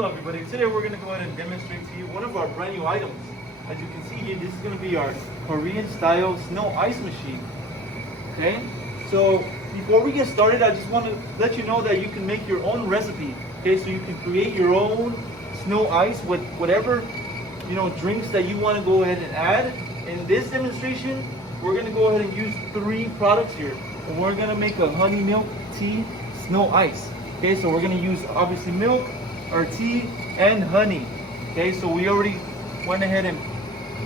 Hello everybody, today we're going to go ahead and demonstrate to you one of our brand new items. As you can see here, this is going to be our Korean style snow ice machine. Okay, so before we get started, I just want to let you know that you can make your own recipe. Okay, so you can create your own snow ice with whatever drinks that you want to go ahead and add. In this demonstration, we're going to go ahead and use 3 products here. And we're going to make a honey milk tea snow ice. Okay, so we're going to use obviously milk, our tea, and honey. Okay, so we already went ahead and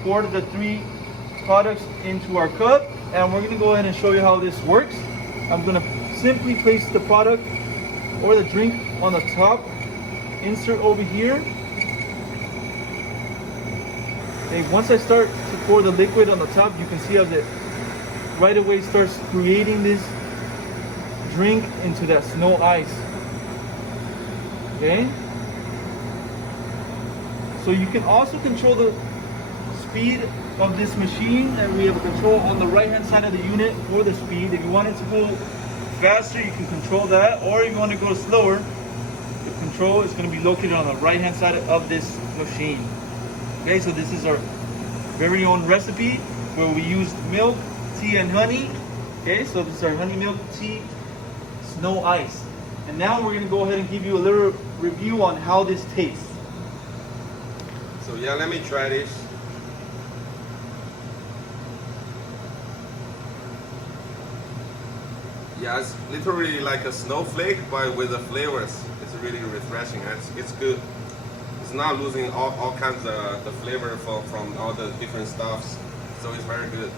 poured the 3 products into our cup, and we're going to go ahead and show you how this works. I'm going to simply place the product or the drink on the top, insert over here. Okay, once I start to pour the liquid on the top, you can see how it right away starts creating this drink into that snow ice. Okay, so you can also control the speed of this machine, and we have a control on the right hand side of the unit for the speed. If you want it to go faster, you can control that, or if you want to go slower, the control is going to be located on the right hand side of this machine. Okay, so this is our very own recipe where we used milk, tea, and honey. Okay, so this is our honey milk tea snow ice. And now we're going to go ahead and give you a little review on how this tastes. So yeah, let me try this. Yeah, it's literally like a snowflake, but with the flavors. It's really refreshing. It's good. It's not losing all kinds of the flavor from all the different stuffs. So it's very good.